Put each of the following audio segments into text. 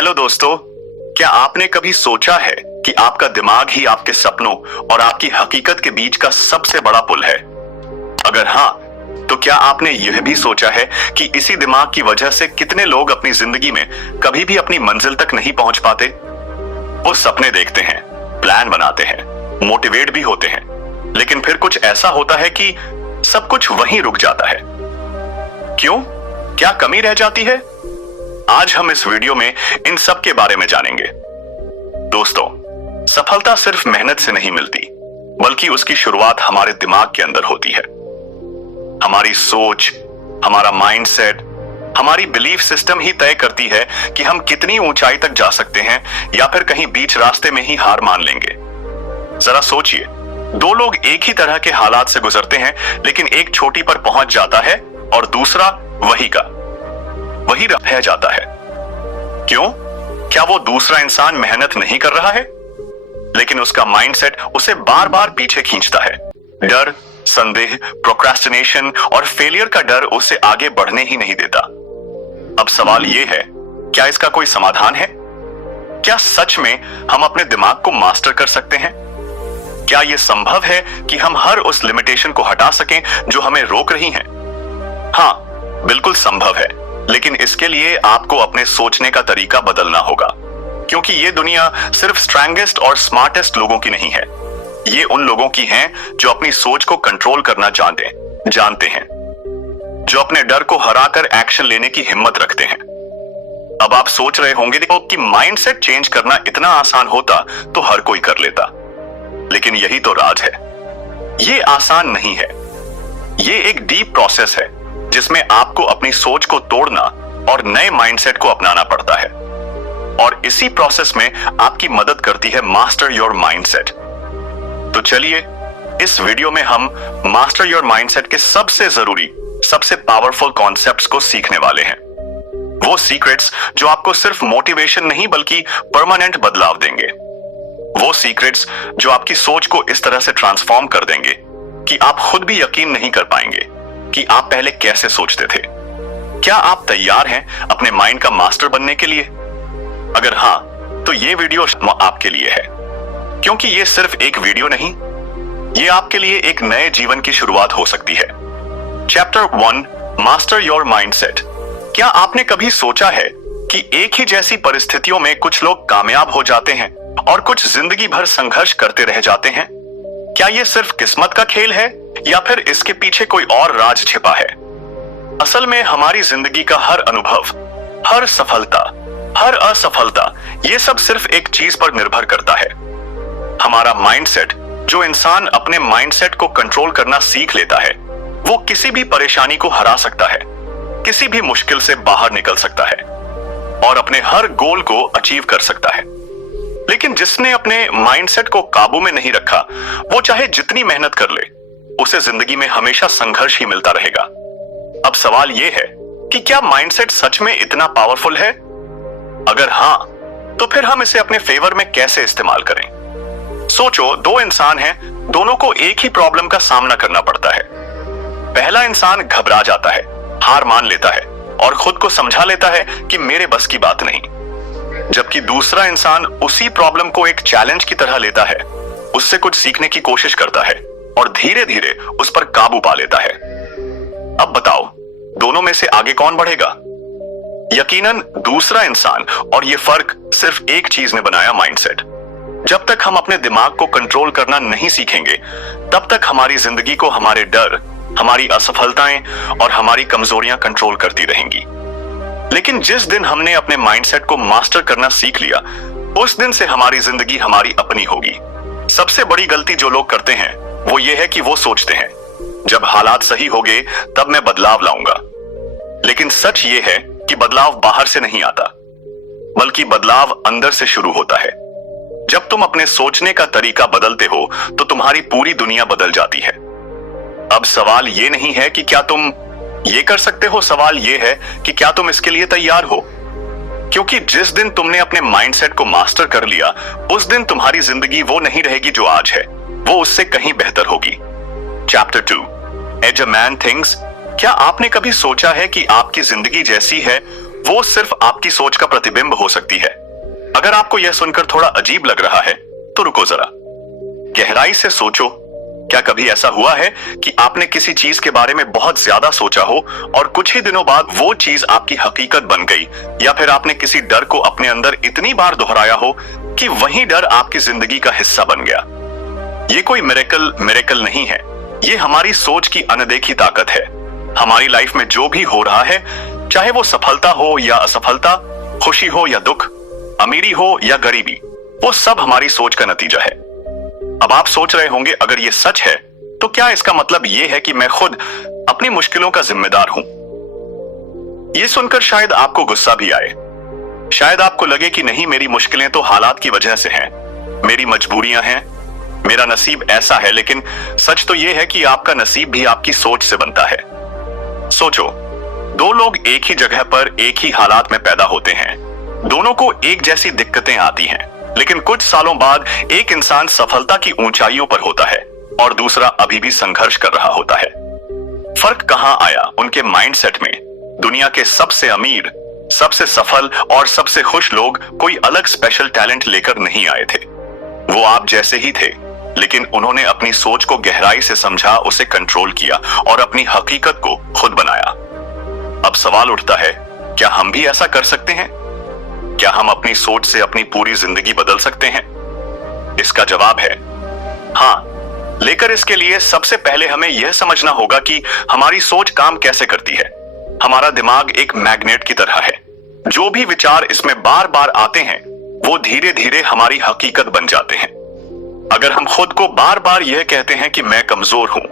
Hello दोस्तों, क्या आपने कभी सोचा है कि आपका दिमाग ही आपके सपनों और आपकी हकीकत के बीच का सबसे बड़ा पुल है? अगर हाँ, तो क्या आपने यह भी सोचा है कि इसी दिमाग की वजह से कितने लोग अपनी जिंदगी में कभी भी अपनी मंजिल तक नहीं पहुंच पाते? वो सपने देखते हैं, प्लान बनाते हैं, मोटिवेट भी होते हैं, लेकिन फिर कुछ ऐसा होता है कि सब कुछ वहीं रुक जाता है। क्यों? क्या कमी रह जाती है? आज हम इस वीडियो में इन सब के बारे में जानेंगे। दोस्तों, सफलता सिर्फ मेहनत से नहीं मिलती, बल्कि उसकी शुरुआत हमारे दिमाग के अंदर होती है। हमारी सोच, हमारा माइंडसेट, हमारी बिलीफ सिस्टम ही तय करती है कि हम कितनी ऊंचाई तक जा सकते हैं या फिर कहीं बीच रास्ते में ही हार मान लेंगे। जरा सोचिए, दो लोग एक ही तरह के हालात से गुजरते हैं, लेकिन एक चोटी पर पहुंच जाता है और दूसरा वही रह जाता है। क्यों? क्या वो दूसरा इंसान मेहनत नहीं कर रहा है, लेकिन उसका माइंडसेट उसे बार बार पीछे खींचता है। डर, संदेह, प्रोक्रेस्टिनेशन और फेलियर का डर उसे आगे बढ़ने ही नहीं देता। अब सवाल यह है, क्या इसका कोई समाधान है? क्या सच में हम अपने दिमाग को मास्टर कर सकते हैं? क्या यह संभव है कि हम हर उस लिमिटेशन को हटा सकें जो हमें रोक रही हैं? हाँ, बिल्कुल संभव है, लेकिन इसके लिए आपको अपने सोचने का तरीका बदलना होगा, क्योंकि ये दुनिया सिर्फ स्ट्रांगेस्ट और स्मार्टेस्ट लोगों की नहीं है। ये उन लोगों की है जो अपनी सोच को कंट्रोल करना जानते हैं, जो अपने डर को हराकर एक्शन लेने की हिम्मत रखते हैं। अब आप सोच रहे होंगे कि माइंडसेट चेंज करना इतना आसान होता तो हर कोई कर लेता, लेकिन यही तो राज है। ये आसान नहीं है। ये एक डीप प्रोसेस है जिसमें आपको अपनी सोच को तोड़ना और नए माइंडसेट को अपनाना पड़ता है, और इसी प्रोसेस में आपकी मदद करती है मास्टर योर माइंडसेट। तो चलिए, इस वीडियो में हम मास्टर योर माइंडसेट के सबसे जरूरी, सबसे पावरफुल कॉन्सेप्ट्स को सीखने वाले हैं। वो सीक्रेट्स जो आपको सिर्फ मोटिवेशन नहीं बल्कि परमानेंट बदलाव देंगे। वो सीक्रेट्स जो आपकी सोच को इस तरह से ट्रांसफॉर्म कर देंगे कि आप खुद भी यकीन नहीं कर पाएंगे कि आप पहले कैसे सोचते थे। क्या आप तैयार हैं अपने माइंड का मास्टर बनने के लिए? अगर हाँ, तो ये वीडियो आपके लिए है, क्योंकि ये सिर्फ एक वीडियो नहीं, ये आपके लिए एक नए जीवन की शुरुआत हो सकती है। Chapter 1, master your mindset. क्या आपने कभी सोचा है कि एक ही जैसी परिस्थितियों में कुछ लोग कामयाब हो जाते हैं और कुछ जिंदगी भर संघर्ष करते रह जाते हैं? क्या ये सिर्फ किस्मत का खेल है या फिर इसके पीछे कोई और राज छिपा है? असल में हमारी जिंदगी का हर अनुभव, हर सफलता, हर असफलता, ये सब सिर्फ एक चीज पर निर्भर करता है, हमारा माइंडसेट। जो इंसान अपने माइंडसेट को कंट्रोल करना सीख लेता है, वो किसी भी परेशानी को हरा सकता है, किसी भी मुश्किल से बाहर निकल सकता है और अपने हर गोल को अचीव कर सकता है। लेकिन जिसने अपने माइंडसेट को काबू में नहीं रखा, वो चाहे जितनी मेहनत कर ले, उसे जिंदगी में हमेशा संघर्ष ही मिलता रहेगा। अब सवाल यह है कि क्या माइंडसेट सच में इतना पावरफुल है? अगर हां, तो फिर हम इसे अपने फेवर में कैसे इस्तेमाल करें? सोचो, दो इंसान हैं, दोनों को एक ही प्रॉब्लम का सामना करना पड़ता है। पहला इंसान घबरा जाता है, हार मान लेता है और खुद को समझा लेता है कि मेरे बस की बात नहीं, जबकि दूसरा इंसान उसी प्रॉब्लम को एक चैलेंज की तरह लेता है, उससे कुछ सीखने की कोशिश करता है और धीरे धीरे उस पर काबू पा लेता है। अब बताओ, दोनों में से आगे कौन बढ़ेगा? यकीनन दूसरा इंसान, और यह फर्क सिर्फ एक चीज ने बनाया, माइंडसेट। जब तक हम अपने दिमाग को कंट्रोल करना नहीं सीखेंगे, तब तक हमारी जिंदगी को हमारे डर, हमारी असफलताएं और हमारी कमजोरियां कंट्रोल करती रहेंगी। लेकिन जिस दिन हमने अपने माइंडसेट को मास्टर करना सीख लिया, उस दिन से हमारी जिंदगी हमारी अपनी होगी। सबसे बड़ी गलती जो लोग करते हैं वो ये है कि वो सोचते हैं, जब हालात सही हो गए तब मैं बदलाव लाऊंगा। लेकिन सच ये है कि बदलाव बाहर से नहीं आता, बल्कि बदलाव अंदर से शुरू होता है। जब तुम अपने सोचने का तरीका बदलते हो तो तुम्हारी पूरी दुनिया बदल जाती है। अब सवाल ये नहीं है कि क्या तुम ये कर सकते हो, सवाल ये है कि क्या तुम इसके लिए तैयार हो? क्योंकि जिस दिन तुमने अपने माइंडसेट को मास्टर कर लिया, उस दिन तुम्हारी जिंदगी वो नहीं रहेगी जो आज है, वो उससे कहीं बेहतर होगी। Chapter 2, as a man thinks. क्या आपने कभी सोचा है कि आपकी जिंदगी जैसी है वो सिर्फ आपकी सोच का प्रतिबिंब हो सकती है। अगर आपको यह सुनकर थोड़ा अजीब लग रहा है तो रुको जरा, गहराई से सोचो। क्या कभी ऐसा हुआ है कि आपने किसी चीज के बारे में बहुत ज्यादा सोचा हो और कुछ ही दिनों बाद वो चीज आपकी हकीकत बन गई, या फिर आपने किसी डर को अपने अंदर इतनी बार दोहराया हो कि वही डर आपकी जिंदगी का हिस्सा बन गया? ये कोई मिरेकल नहीं है, ये हमारी सोच की अनदेखी ताकत है। हमारी लाइफ में जो भी हो रहा है, चाहे वो सफलता हो या असफलता, खुशी हो या दुख, अमीरी हो या गरीबी, वो सब हमारी सोच का नतीजा है। अब आप सोच रहे होंगे, अगर ये सच है तो क्या इसका मतलब ये है कि मैं खुद अपनी मुश्किलों का जिम्मेदार हूं? ये सुनकर शायद आपको गुस्सा भी आए। शायद आपको लगे कि नहीं, मेरी मुश्किलें तो हालात की वजह से हैं, मेरी मजबूरियां हैं, मेरा नसीब ऐसा है। लेकिन सच तो यह है कि आपका नसीब भी आपकी सोच से बनता है। सोचो, दो लोग एक ही जगह पर एक ही हालात में पैदा होते हैं, दोनों को एक जैसी दिक्कतें आती हैं, लेकिन कुछ सालों बाद एक इंसान सफलता की ऊंचाइयों पर होता है और दूसरा अभी भी संघर्ष कर रहा होता है। फर्क कहां आया? उनके माइंडसेट में। दुनिया के सबसे अमीर, सबसे सफल और सबसे खुश लोग कोई अलग स्पेशल टैलेंट लेकर नहीं आए थे। वो आप जैसे ही थे, लेकिन उन्होंने अपनी सोच को गहराई से समझा, उसे कंट्रोल किया और अपनी हकीकत को खुद बनाया। अब सवाल उठता है, क्या हम भी ऐसा कर सकते हैं? क्या हम अपनी सोच से अपनी पूरी जिंदगी बदल सकते हैं? इसका जवाब है हाँ, लेकर इसके लिए सबसे पहले हमें यह समझना होगा कि हमारी सोच काम कैसे करती है। हमारा दिमाग एक मैग्नेट की तरह है। जो भी विचार इसमें बार बार आते हैं, वो धीरे धीरे हमारी हकीकत बन जाते हैं। अगर हम खुद को बार बार यह कहते हैं कि मैं कमजोर हूं,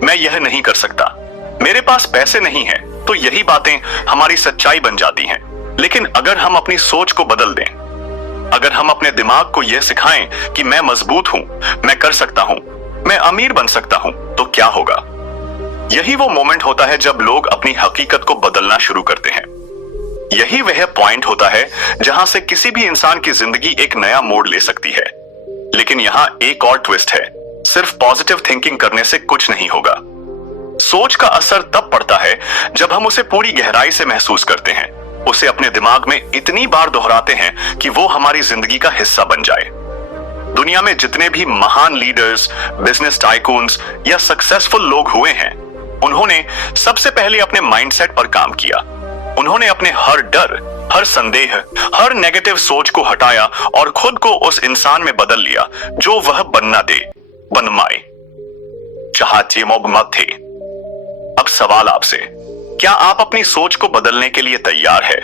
मैं यह नहीं कर सकता, मेरे पास पैसे नहीं है, तो यही बातें हमारी सच्चाई बन जाती हैं। लेकिन अगर हम अपनी सोच को बदल दें, अगर हम अपने दिमाग को यह सिखाएं कि मैं मजबूत हूं, मैं कर सकता हूं, मैं अमीर बन सकता हूं, तो क्या होगा? यही वो मोमेंट होता है जब लोग अपनी हकीकत को बदलना शुरू करते हैं। यही वह पॉइंट होता है जहां से किसी भी इंसान की जिंदगी एक नया मोड़ ले सकती है। लेकिन यहां एक और ट्विस्ट है, सिर्फ पॉजिटिव थिंकिंग करने से कुछ नहीं होगा। सोच का असर तब पड़ता है जब हम उसे पूरी गहराई से महसूस करते हैं, उसे अपने दिमाग में इतनी बार दोहराते हैं कि वो हमारी जिंदगी का हिस्सा बन जाए। दुनिया में जितने भी महान लीडर्स, बिजनेस टाइकून्स या सक्सेसफुल लोग हुए हैं, उन्होंने सबसे पहले अपने माइंडसेट पर काम किया। उन्होंने अपने हर डर, हर संदेह, हर नेगेटिव सोच को हटाया और खुद को उस इंसान में बदल लिया जो वह बनना दे बनमाए चाहते मत थे। अब सवाल आपसे, क्या आप अपनी सोच को बदलने के लिए तैयार है?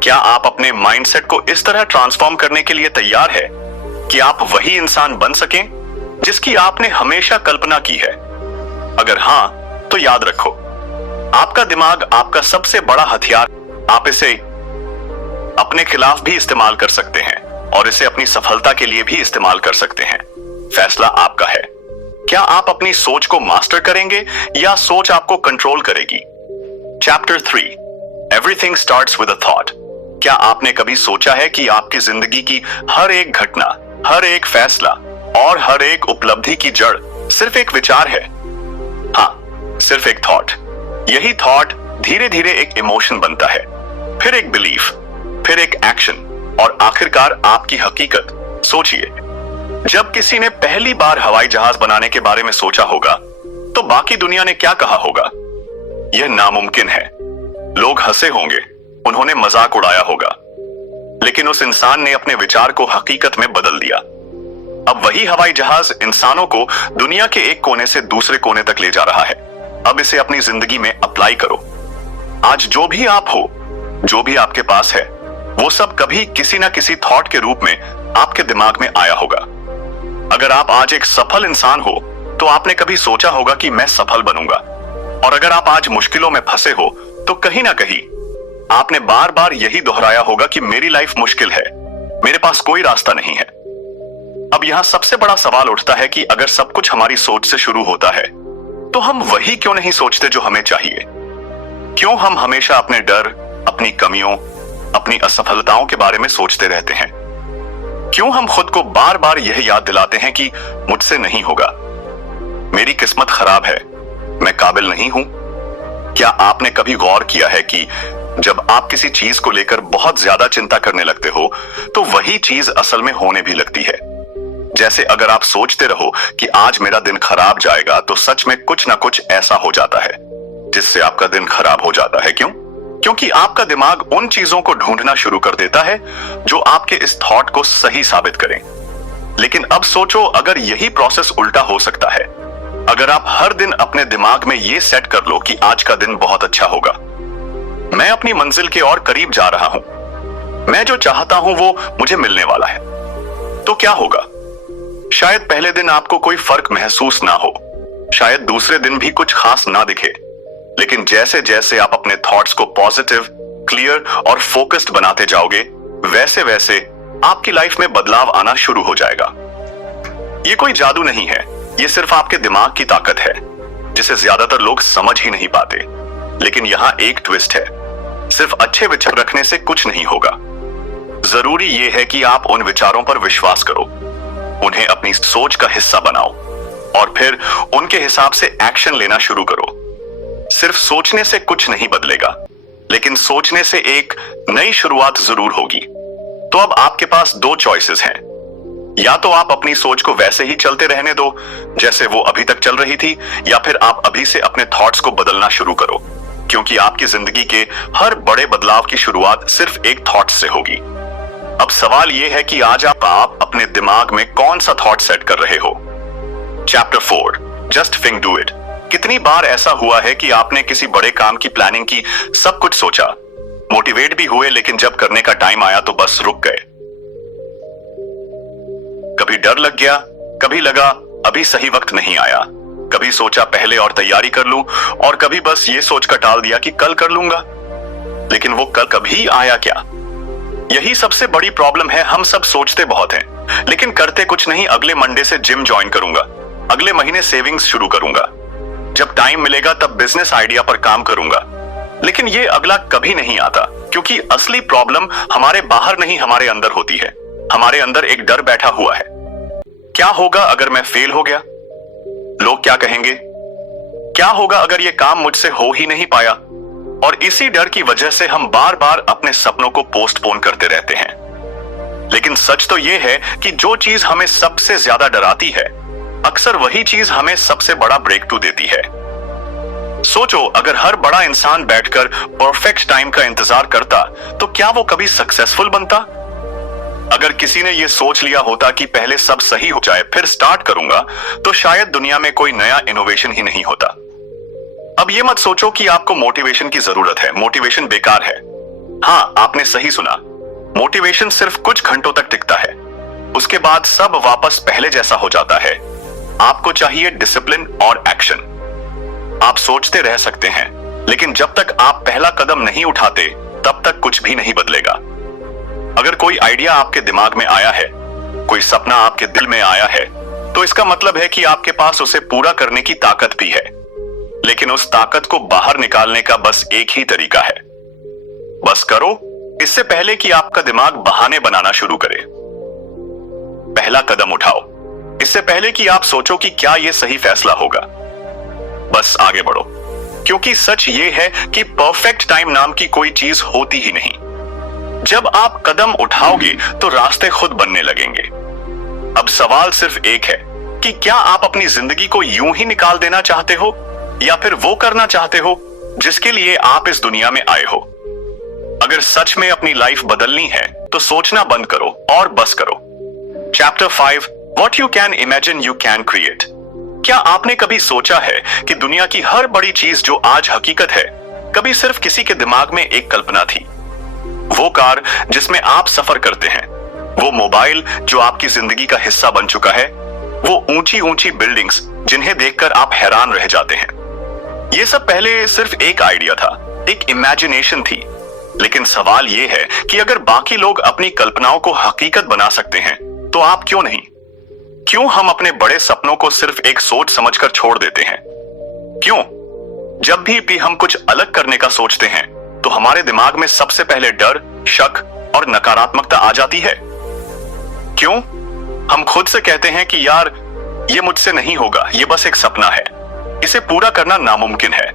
क्या आप अपने माइंडसेट को इस तरह ट्रांसफॉर्म करने के लिए तैयार है कि आप वही इंसान बन सकें जिसकी आपने हमेशा कल्पना की है? अगर हां, तो याद रखो, आपका दिमाग आपका सबसे बड़ा हथियार। आप इसे अपने खिलाफ भी इस्तेमाल कर सकते हैं और इसे अपनी सफलता के लिए भी इस्तेमाल कर सकते हैं। फैसला आपका है। क्या आप अपनी सोच को मास्टर करेंगे या सोच आपको कंट्रोल करेगी? Chapter 3, everything starts with a thought. क्या आपने कभी सोचा है कि आपकी जिंदगी की हर एक घटना, हर एक फैसला और हर एक उपलब्धि की जड़ सिर्फ एक विचार है? हाँ, सिर्फ एक थॉट। यही थॉट धीरे धीरे एक इमोशन बनता है, फिर एक बिलीफ, फिर एक एक्शन और आखिरकार आपकी हकीकत। सोचिए, जब किसी ने पहली बार हवाई जहाज बनाने के बारे में सोचा होगा तो बाकी दुनिया ने क्या कहा होगा? यह नामुमकिन है। लोग हंसे होंगे, उन्होंने मजाक उड़ाया होगा, लेकिन उस इंसान ने अपने विचार को हकीकत में बदल दिया। अब वही हवाई जहाज इंसानों को दुनिया के एक कोने से दूसरे कोने तक ले जा रहा है। अब इसे अपनी जिंदगी में अप्लाई करो। आज जो भी आप हो, जो भी आपके पास है, वो सब कभी किसी ना किसी थॉट के रूप में आपके दिमाग में आया होगा। अगर आप आज एक सफल इंसान हो तो आपने कभी सोचा होगा कि मैं सफल बनूंगा। और अगर आप आज मुश्किलों में फंसे हो तो कहीं ना कहीं आपने बार बार यही दोहराया होगा कि मेरी लाइफ मुश्किल है, मेरे पास कोई रास्ता नहीं है। अब यहां सबसे बड़ा सवाल उठता है कि अगर सब कुछ हमारी सोच से शुरू होता है, तो हम वही क्यों नहीं सोचते जो हमें चाहिए? क्यों हम हमेशा अपने डर, अपनी कमियों, अपनी असफलताओं के बारे में सोचते रहते हैं? क्यों हम खुद को बार बार यह याद दिलाते हैं कि मुझसे नहीं होगा, मेरी किस्मत खराब है, मैं काबिल नहीं हूं? क्या आपने कभी गौर किया है कि जब आप किसी चीज को लेकर बहुत ज्यादा चिंता करने लगते हो तो वही चीज असल में होने भी लगती है। जैसे अगर आप सोचते रहो कि आज मेरा दिन खराब जाएगा तो सच में कुछ ना कुछ ऐसा हो जाता है जिससे आपका दिन खराब हो जाता है। क्यों? क्योंकि आपका दिमाग उन चीजों को ढूंढना शुरू कर देता है जो आपके इस थॉट को सही साबित करें। लेकिन अब सोचो, अगर यही प्रोसेस उल्टा हो सकता है। अगर आप हर दिन अपने दिमाग में ये सेट कर लो कि आज का दिन बहुत अच्छा होगा, मैं अपनी मंजिल के और करीब जा रहा हूं, मैं जो चाहता हूं वो मुझे मिलने वाला है, तो क्या होगा? शायद पहले दिन आपको कोई फर्क महसूस ना हो, शायद दूसरे दिन भी कुछ खास ना दिखे, लेकिन जैसे जैसे आप अपने थॉट्स को पॉजिटिव, क्लियर और फोकस्ड बनाते जाओगे, वैसे वैसे आपकी लाइफ में बदलाव आना शुरू हो जाएगा। ये कोई जादू नहीं है, ये सिर्फ आपके दिमाग की ताकत है जिसे ज्यादातर लोग समझ ही नहीं पाते। लेकिन यहाँ एक ट्विस्ट है, सिर्फ अच्छे विचार रखने से कुछ नहीं होगा। जरूरी यह है कि आप उन विचारों पर विश्वास करो, उन्हें अपनी सोच का हिस्सा बनाओ और फिर उनके हिसाब से एक्शन लेना शुरू करो। सिर्फ सोचने से कुछ नहीं बदलेगा, लेकिन सोचने से एक नई शुरुआत जरूर होगी। तो अब आपके पास दो चॉइसेस हैं, या तो आप अपनी सोच को वैसे ही चलते रहने दो जैसे वो अभी तक चल रही थी, या फिर आप अभी से अपने थॉट्स को बदलना शुरू करो, क्योंकि आपकी जिंदगी के हर बड़े बदलाव की शुरुआत सिर्फ एक थॉट से होगी। अब सवाल यह है कि आज आप अपने दिमाग में कौन सा थॉट सेट कर रहे हो। Chapter 4, just think do it. कितनी बार ऐसा हुआ है कि आपने किसी बड़े काम की प्लानिंग की, सब कुछ सोचा, मोटिवेट भी हुए, लेकिन जब करने का टाइम आया तो बस रुक गए। कभी डर लग गया, कभी लगा अभी सही वक्त नहीं आया, कभी सोचा पहले और तैयारी कर लूं, और कभी बस ये सोचकर टाल दिया कि कल कर लूंगा। लेकिन वो कल कभी आया क्या? यही सबसे बड़ी प्रॉब्लम है। हम सब सोचते बहुत हैं, लेकिन करते कुछ नहीं। अगले मंडे से जिम ज्वाइन करूंगा, अगले महीने सेविंग्स शुरू करूंगा, जब टाइम मिलेगा तब बिजनेस आइडिया पर काम करूंगा। लेकिन ये अगला कभी नहीं आता, क्योंकि असली प्रॉब्लम हमारे बाहर नहीं, हमारे अंदर होती है। हमारे अंदर एक डर बैठा हुआ है। क्या होगा अगर मैं फेल हो गया? लोग क्या कहेंगे? क्या होगा अगर ये काम मुझसे हो ही नहीं पाया? और इसी डर की वजह से हम बार बार अपने सपनों को पोस्टपोन करते रहते हैं। लेकिन सच तो यह है कि जो चीज हमें सबसे ज्यादा डराती है, अक्सर वही चीज हमें सबसे बड़ा ब्रेक थ्रू देती है। सोचो, अगर हर बड़ा इंसान बैठकर परफेक्ट टाइम का इंतजार करता तो क्या वो कभी सक्सेसफुल बनता? अगर किसी ने यह सोच लिया होता कि पहले सब सही हो जाए फिर स्टार्ट करूंगा, तो शायद दुनिया में कोई नया इनोवेशन ही नहीं होता। अब ये मत सोचो कि आपको मोटिवेशन की जरूरत है, मोटिवेशन बेकार है। हाँ, आपने सही सुना, मोटिवेशन सिर्फ कुछ घंटों तक टिकता है, उसके बाद सब वापस पहले जैसा हो जाता है। आपको चाहिए डिसिप्लिन और एक्शन। आप सोचते रह सकते हैं, लेकिन जब तक आप पहला कदम नहीं उठाते तब तक कुछ भी नहीं बदलेगा। अगर कोई आइडिया आपके दिमाग में आया है, कोई सपना आपके दिल में आया है, तो इसका मतलब है कि आपके पास उसे पूरा करने की ताकत भी है। लेकिन उस ताकत को बाहर निकालने का बस एक ही तरीका है, बस करो, इससे पहले कि आपका दिमाग बहाने बनाना शुरू करे। पहला कदम उठाओ, इससे पहले कि आप सोचो कि क्या यह सही फैसला होगा। बस आगे बढ़ो, क्योंकि सच ये है कि परफेक्ट टाइम नाम की कोई चीज होती ही नहीं। जब आप कदम उठाओगे तो रास्ते खुद बनने लगेंगे। अब सवाल सिर्फ एक है कि क्या आप अपनी जिंदगी को यूं ही निकाल देना चाहते हो, या फिर वो करना चाहते हो जिसके लिए आप इस दुनिया में आए हो। अगर सच में अपनी लाइफ बदलनी है तो सोचना बंद करो और बस करो। Chapter 5, what you can imagine you can create. क्या आपने कभी सोचा है कि दुनिया की हर बड़ी चीज जो आज हकीकत है, कभी सिर्फ किसी के दिमाग में एक कल्पना थी? वो कार जिसमें आप सफर करते हैं, वो मोबाइल जो आपकी जिंदगी का हिस्सा बन चुका है, वो ऊंची ऊंची बिल्डिंग्स जिन्हें देखकर आप हैरान रह जाते हैं। ये सब पहले सिर्फ एक आइडिया था, एक इमेजिनेशन थी। लेकिन सवाल ये है कि अगर बाकी लोग अपनी कल्पनाओं को हकीकत बना सकते हैं, तो आप क्यों नहीं? क्यों हम अपने बड़े सपनों को सिर्फ एक सोच समझकर छोड़ देते हैं? क्यों जब भी हम कुछ अलग करने का सोचते हैं तो हमारे दिमाग में सबसे पहले डर, शक और नकारात्मकता आ जाती है? क्यों हम खुद से कहते हैं कि यार ये मुझसे नहीं होगा, ये बस एक सपना है, इसे पूरा करना नामुमकिन है।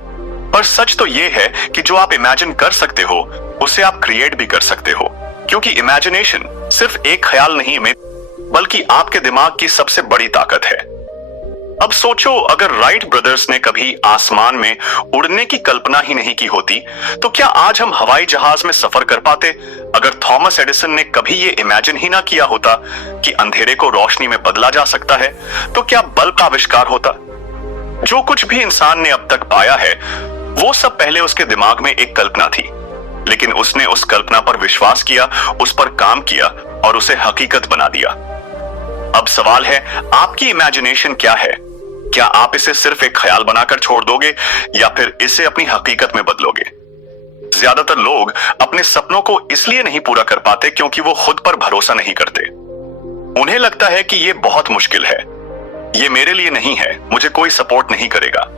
पर सच तो ये है कि जो आप इमेजिन कर सकते हो उसे आप क्रिएट भी कर सकते हो, क्योंकि इमेजिनेशन सिर्फ एक ख्याल नहीं बल्कि आपके दिमाग की सबसे बड़ी ताकत है। अब सोचो, अगर राइट ब्रदर्स ने कभी आसमान में उड़ने की कल्पना ही नहीं की होती तो क्या आज हम हवाई जहाज में सफर कर पाते? अगर थॉमस एडिसन ने कभी ये इमेजिन ही ना किया होता कि अंधेरे को रोशनी में बदला जा सकता है तो क्या बल्ब का आविष्कार होता? जो कुछ भी इंसान ने अब तक पाया है वो सब पहले उसके दिमाग में एक कल्पना थी, लेकिन उसने उस कल्पना पर विश्वास किया, उस पर काम किया और उसे हकीकत बना दिया। अब सवाल है, आपकी इमेजिनेशन क्या है? क्या आप इसे सिर्फ एक ख्याल बनाकर छोड़ दोगे या फिर इसे अपनी हकीकत में बदलोगे? ज्यादातर लोग अपने सपनों को इसलिए नहीं पूरा कर पाते क्योंकि वो खुद पर भरोसा नहीं करते। उन्हें लगता है कि ये बहुत मुश्किल है, ये मेरे लिए नहीं है, मुझे कोई सपोर्ट नहीं करेगा।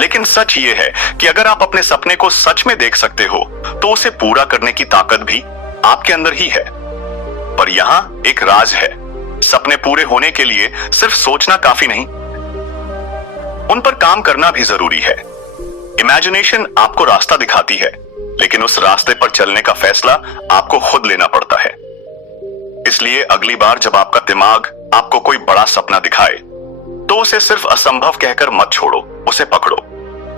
लेकिन सच ये है कि अगर आप अपने सपने को सच में देख सकते हो तो उसे पूरा करने की ताकत भी आपके अंदर ही है। पर यहां एक राज है, सपने पूरे होने के लिए सिर्फ सोचना काफी नहीं, उन पर काम करना भी जरूरी है। इमेजिनेशन आपको रास्ता दिखाती है, लेकिन उस रास्ते पर चलने का फैसला आपको खुद लेना पड़ता है। इसलिए अगली बार जब आपका दिमाग आपको कोई बड़ा सपना दिखाए तो उसे सिर्फ असंभव कहकर मत छोड़ो, उसे पकड़ो,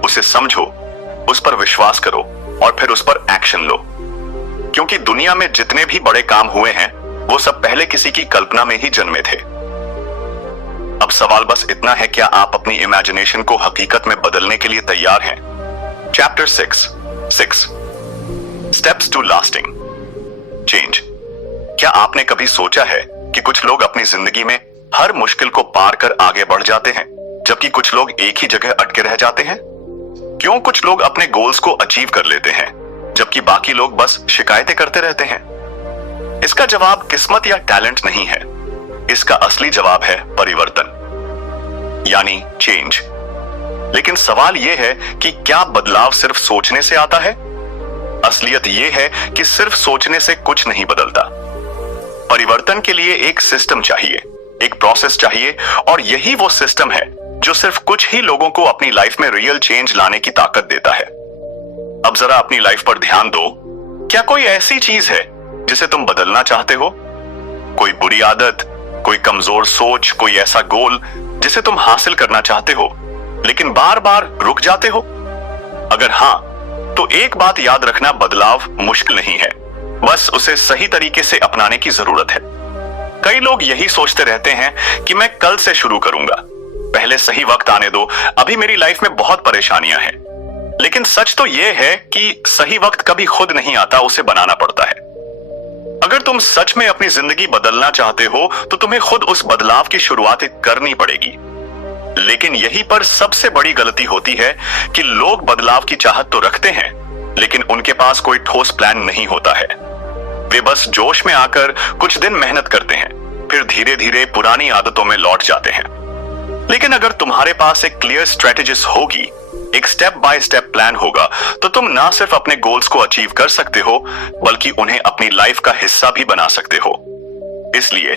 उसे समझो, उस पर विश्वास करो और फिर उस पर एक्शन लो। क्योंकि दुनिया में जितने भी बड़े काम हुए हैं वो सब पहले किसी की कल्पना में ही जन्मे थे। अब सवाल बस इतना है, क्या आप अपनी इमेजिनेशन को हकीकत में बदलने के लिए तैयार हैं? Chapter 6 steps to lasting change. क्या आपने कभी सोचा है कि कुछ लोग अपनी जिंदगी में हर मुश्किल को पार कर आगे बढ़ जाते हैं जबकि कुछ लोग एक ही जगह अटके रह जाते हैं? क्यों कुछ लोग अपने गोल्स को अचीव कर लेते हैं जबकि बाकी लोग बस शिकायतें करते रहते हैं? इसका जवाब किस्मत या टैलेंट नहीं है, इसका असली जवाब है परिवर्तन, यानी चेंज। लेकिन सवाल यह है कि क्या बदलाव सिर्फ सोचने से आता है? असलियत यह है कि सिर्फ सोचने से कुछ नहीं बदलता। परिवर्तन के लिए एक सिस्टम चाहिए, एक प्रोसेस चाहिए, और यही वो सिस्टम है जो सिर्फ कुछ ही लोगों को अपनी लाइफ में रियल चेंज लाने की ताकत देता है। अब जरा अपनी लाइफ पर ध्यान दो। क्या कोई ऐसी चीज है जिसे तुम बदलना चाहते हो? कोई बुरी आदत, कोई कमजोर सोच, कोई ऐसा गोल जिसे तुम हासिल करना चाहते हो लेकिन बार बार रुक जाते हो? अगर हां, तो एक बात याद रखना, बदलाव मुश्किल नहीं है, बस उसे सही तरीके से अपनाने की जरूरत है। कई लोग यही सोचते रहते हैं कि मैं कल से शुरू करूंगा, पहले सही वक्त आने दो, अभी मेरी लाइफ में बहुत परेशानियां हैं। लेकिन सच तो यह है कि सही वक्त कभी खुद नहीं आता, उसे बनाना पड़ता है। अगर तुम सच में अपनी जिंदगी बदलना चाहते हो तो तुम्हें खुद उस बदलाव की शुरुआत करनी पड़ेगी। लेकिन यही पर सबसे बड़ी गलती होती है कि लोग बदलाव की चाहत तो रखते हैं लेकिन उनके पास कोई ठोस प्लान नहीं होता है। वे बस जोश में आकर कुछ दिन मेहनत करते हैं, फिर धीरे धीरे पुरानी आदतों में लौट जाते हैं। लेकिन अगर तुम्हारे पास एक क्लियर स्ट्रेटेजिस होगी, एक स्टेप बाय स्टेप प्लान होगा, तो तुम ना सिर्फ अपने गोल्स को अचीव कर सकते हो बल्कि उन्हें अपनी लाइफ का हिस्सा भी बना सकते हो। इसलिए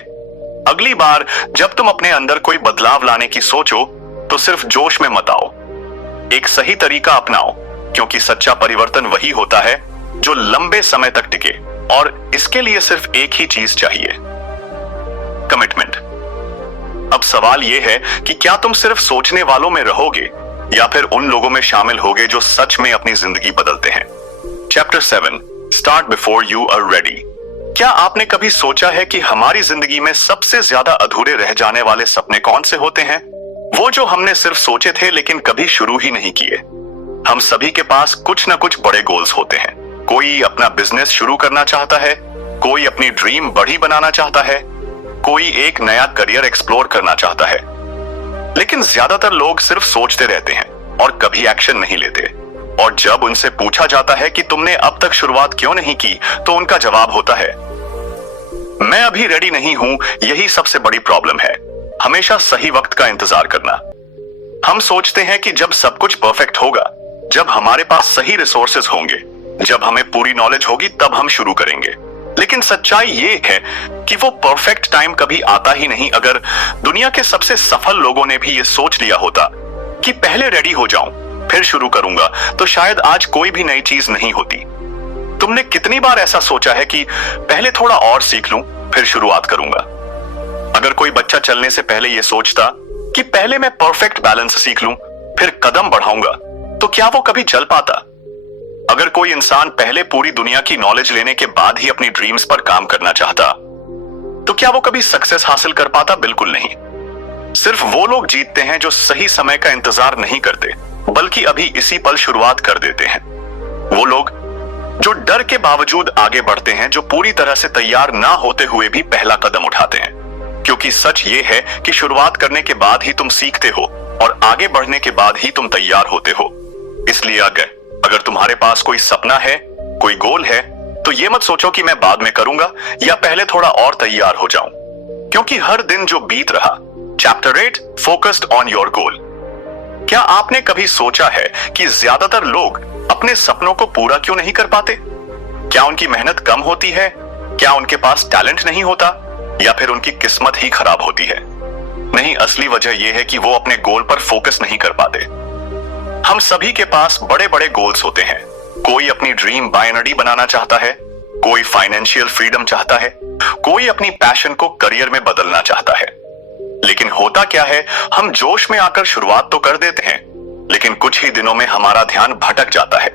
अगली बार जब तुम अपने अंदर कोई बदलाव लाने की सोचो तो सिर्फ जोश में मत आओ, एक सही तरीका अपनाओ, क्योंकि सच्चा परिवर्तन वही होता है जो लंबे समय तक टिके, और इसके लिए सिर्फ एक ही चीज चाहिए, कमिटमेंट। अब सवाल यह है कि क्या तुम सिर्फ सोचने वालों में रहोगे या फिर उन लोगों में शामिल होगे जो सच में अपनी जिंदगी बदलते हैं? Chapter 7 start before you are ready. क्या आपने कभी सोचा है कि हमारी जिंदगी में सबसे ज्यादा अधूरे रह जाने वाले सपने कौन से होते हैं? वो जो हमने सिर्फ सोचे थे लेकिन कभी शुरू ही नहीं किए। हम सभी के पास कुछ ना कुछ बड़े गोल्स होते हैं। कोई अपना बिजनेस शुरू करना चाहता है, कोई अपनी ड्रीम बड़ी बनाना चाहता है, कोई एक नया करियर एक्सप्लोर करना चाहता है। लेकिन ज्यादातर लोग सिर्फ सोचते रहते हैं और कभी एक्शन नहीं लेते। और जब उनसे पूछा जाता है कि तुमने अब तक शुरुआत क्यों नहीं की, तो उनका जवाब होता है, मैं अभी रेडी नहीं हूं। यही सबसे बड़ी प्रॉब्लम है, हमेशा सही वक्त का इंतजार करना। हम सोचते हैं कि जब सब कुछ परफेक्ट होगा, जब हमारे पास सही रिसोर्सेज होंगे, जब हमें पूरी नॉलेज होगी, तब हम शुरू करेंगे। लेकिन सच्चाई ये है कि वो परफेक्ट टाइम कभी आता ही नहीं। अगर दुनिया के सबसे सफल लोगों ने भी ये सोच लिया होता कि पहले रेडी हो जाऊं, फिर शुरू करूंगा, तो शायद आज कोई भी नई चीज नहीं होती। तुमने कितनी बार ऐसा सोचा है कि पहले थोड़ा और सीख लूं, फिर शुरुआत करूंगा? अगर कोई बच्चा चलने से पहले यह सोचता कि पहले मैं परफेक्ट बैलेंस सीख लूं, फिर कदम बढ़ाऊंगा, तो क्या वो कभी चल पाता? अगर कोई इंसान पहले पूरी दुनिया की नॉलेज लेने के बाद ही अपनी ड्रीम्स पर काम करना चाहता, तो क्या वो कभी सक्सेस हासिल कर पाता? बिल्कुल नहीं। सिर्फ वो लोग जीतते हैं जो सही समय का इंतजार नहीं करते, बल्कि अभी इसी पल शुरुआत कर देते हैं। वो लोग जो डर के बावजूद आगे बढ़ते हैं, जो पूरी तरह से तैयार ना होते हुए भी पहला कदम उठाते हैं। क्योंकि सच ये है कि शुरुआत करने के बाद ही तुम सीखते हो और आगे बढ़ने के बाद ही तुम तैयार होते हो। इसलिए अगर तुम्हारे पास कोई सपना है, कोई गोल है, तो ये मत सोचो कि मैं बाद में करूंगा या पहले थोड़ा और तैयार हो जाऊं। क्योंकि हर दिन जो बीत रहा, chapter 8 focused on your goal. क्या आपने कभी सोचा है कि ज्यादातर लोग अपने सपनों को पूरा क्यों नहीं कर पाते? क्या उनकी मेहनत कम होती है? क्या उनके पास टैलेंट नहीं होता? या फिर उनकी किस्मत ही खराब होती है? नहीं, असली वजह यह है कि वो अपने गोल पर फोकस नहीं कर पाते। हम सभी के पास बड़े बड़े गोल्स होते हैं। कोई अपनी ड्रीम बाइनरी बनाना चाहता है, कोई फाइनेंशियल फ्रीडम चाहता है, कोई अपनी पैशन को करियर में बदलना चाहता है। लेकिन होता क्या है, हम जोश में आकर शुरुआत तो कर देते हैं, लेकिन कुछ ही दिनों में हमारा ध्यान भटक जाता है।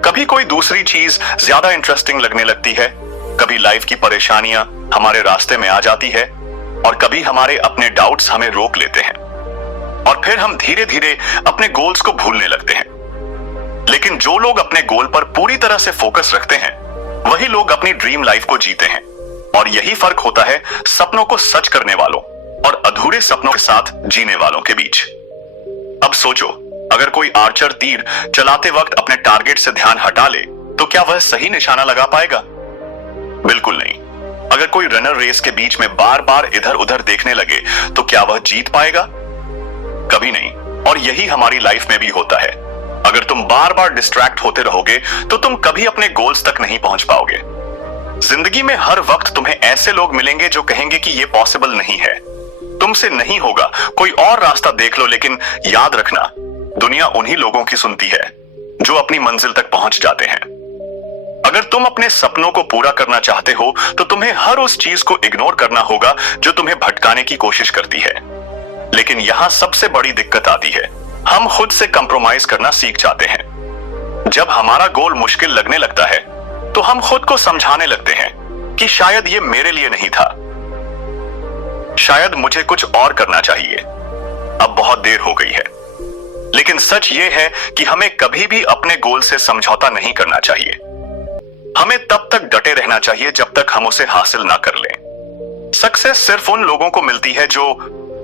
कभी कोई दूसरी चीज ज्यादा इंटरेस्टिंग लगने लगती है, कभी लाइफ की परेशानियां हमारे रास्ते में आ जाती है, और कभी हमारे अपने डाउट्स हमें रोक लेते हैं, और फिर हम धीरे धीरे अपने गोल्स को भूलने लगते हैं। लेकिन जो लोग अपने गोल पर पूरी तरह से फोकस रखते हैं, वही लोग अपनी ड्रीम लाइफ को जीते हैं। और यही फर्क होता है सपनों को सच करने वालों और अधूरे सपनों के साथ जीने वालों के बीच। अब सोचो, अगर कोई आर्चर तीर चलाते वक्त अपने टारगेट से ध्यान हटा ले, तो क्या वह सही निशाना लगा पाएगा? बिल्कुल नहीं। अगर कोई रनर रेस के बीच में बार बार इधर उधर देखने लगे, तो क्या वह जीत पाएगा? कभी नहीं। और यही हमारी लाइफ में भी होता है। अगर तुम बार बार डिस्ट्रैक्ट होते रहोगे, तो तुम कभी अपने गोल्स तक नहीं पहुंच पाओगे। जिंदगी में हर वक्त तुम्हें ऐसे लोग मिलेंगे जो कहेंगे कि यह पॉसिबल नहीं है, तुमसे नहीं होगा, कोई और रास्ता देख लो। लेकिन याद रखना, दुनिया उन्हीं लोगों की सुनती है जो अपनी मंजिल तक पहुंच जाते हैं। अगर तुम अपने सपनों को पूरा करना चाहते हो, तो तुम्हें हर उस चीज को इग्नोर करना होगा जो तुम्हें भटकाने की कोशिश करती है। लेकिन यहां सबसे बड़ी दिक्कत आती है, हम खुद से कंप्रोमाइज करना सीख जाते हैं। जब हमारा गोल मुश्किल लगने लगता है, तो हम खुद को समझाने लगते हैं कि शायद ये मेरे लिए नहीं था, शायद मुझे कुछ और करना चाहिए, अब बहुत देर हो गई है। लेकिन सच ये है कि हमें कभी भी अपने गोल से समझौता नहीं करना चाहिए। हमें तब तक डटे रहना चाहिए जब तक हम उसे हासिल ना कर लें। सक्सेस सिर्फ उन लोगों को मिलती है जो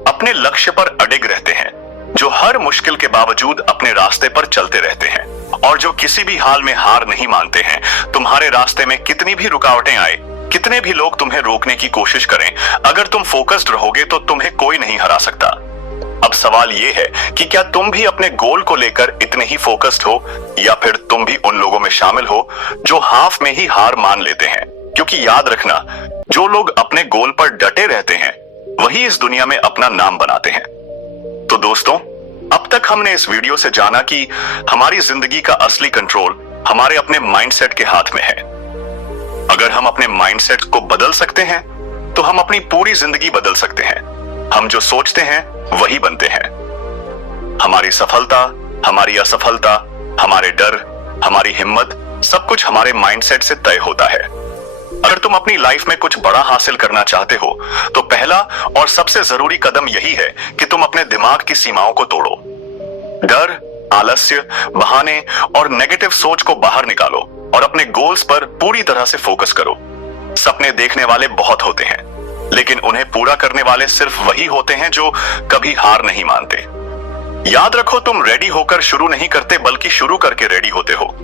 अपने लक्ष्य पर अडिग रहते हैं, जो हर मुश्किल के बावजूद अपने रास्ते पर चलते रहते हैं, और जो किसी भी हाल में हार नहीं मानते हैं। तुम्हारे रास्ते में कितनी भी रुकावटें आए, कितने भी लोग तुम्हें रोकने की कोशिश करें, अगर तुम फोकस्ड रहोगे तो तुम्हें कोई नहीं हरा सकता। अब सवाल यह है कि क्या तुम भी अपने गोल को लेकर इतने ही फोकस्ड हो, या फिर तुम भी उन लोगों में शामिल हो जो हाफ में ही हार मान लेते हैं? क्योंकि याद रखना, जो लोग अपने गोल पर डटे रहते हैं, वही इस दुनिया में अपना नाम बनाते हैं। तो दोस्तों, अब तक हमने इस वीडियो से जाना कि हमारी जिंदगी का असली कंट्रोल हमारे अपने माइंडसेट के हाथ में है। अगर हम अपने माइंडसेट को बदल सकते हैं, तो हम अपनी पूरी जिंदगी बदल सकते हैं। हम जो सोचते हैं वही बनते हैं। हमारी सफलता, हमारी असफलता, हमारे डर, हमारी हिम्मत, सब कुछ हमारे माइंडसेट से तय होता है। अगर तुम अपनी लाइफ में कुछ बड़ा हासिल करना चाहते हो, तो पहला और सबसे जरूरी कदम यही है कि तुम अपने दिमाग की सीमाओं को तोड़ो। डर, आलस्य, बहाने और नेगेटिव सोच को बाहर निकालो और अपने गोल्स पर पूरी तरह से फोकस करो। सपने देखने वाले बहुत होते हैं, लेकिन उन्हें पूरा करने वाले सिर्फ वही होते हैं जो कभी हार नहीं मानते। याद रखो, तुम रेडी होकर शुरू नहीं करते, बल्कि शुरू करके रेडी होते हो।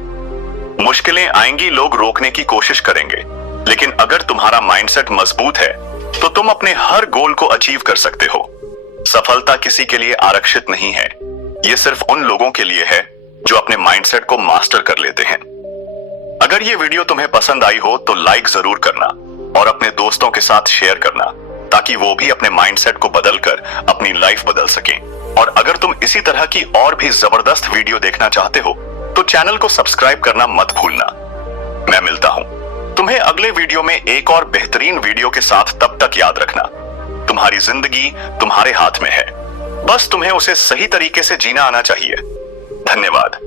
मुश्किलें आएंगी, लोग रोकने की कोशिश करेंगे, लेकिन अगर तुम्हारा माइंडसेट मजबूत है, तो तुम अपने हर गोल को अचीव कर सकते हो। सफलता किसी के लिए आरक्षित नहीं है, यह सिर्फ उन लोगों के लिए है जो अपने माइंडसेट को मास्टर कर लेते हैं। अगर ये वीडियो तुम्हें पसंद आई हो, तो लाइक जरूर करना और अपने दोस्तों के साथ शेयर करना, ताकि वो भी अपने माइंडसेट को बदलकर अपनी लाइफ बदल सकें। और अगर तुम इसी तरह की और भी जबरदस्त वीडियो देखना चाहते हो तो चैनल को सब्सक्राइब करना मत भूलना। मैं मिलता हूं तुम्हें अगले वीडियो में एक और बेहतरीन वीडियो के साथ। तब तक याद रखना, तुम्हारी जिंदगी तुम्हारे हाथ में है, बस तुम्हें उसे सही तरीके से जीना आना चाहिए। धन्यवाद।